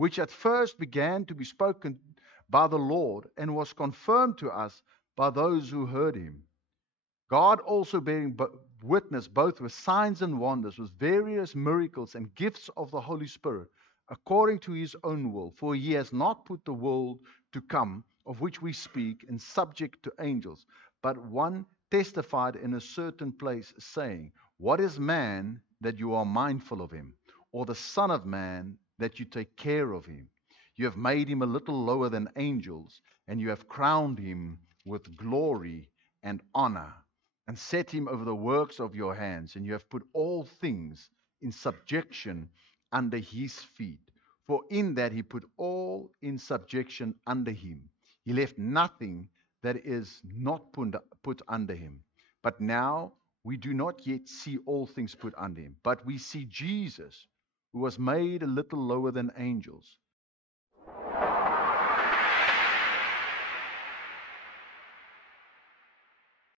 which at first began to be spoken by the Lord and was confirmed to us by those who heard him. God also bearing witness both with signs and wonders, with various miracles and gifts of the Holy Spirit, according to his own will. For he has not put the world to come, of which we speak, in subject to angels, but one testified in a certain place, saying, What is man that you are mindful of him, or the Son of Man that you take care of him? You have made him a little lower than angels, and you have crowned him with glory and honor, and set him over the works of your hands, and you have put all things in subjection under his feet. For in that he put all in subjection under him, he left nothing that is not put under him. But now we do not yet see all things put under him, but we see Jesus, who was made a little lower than angels,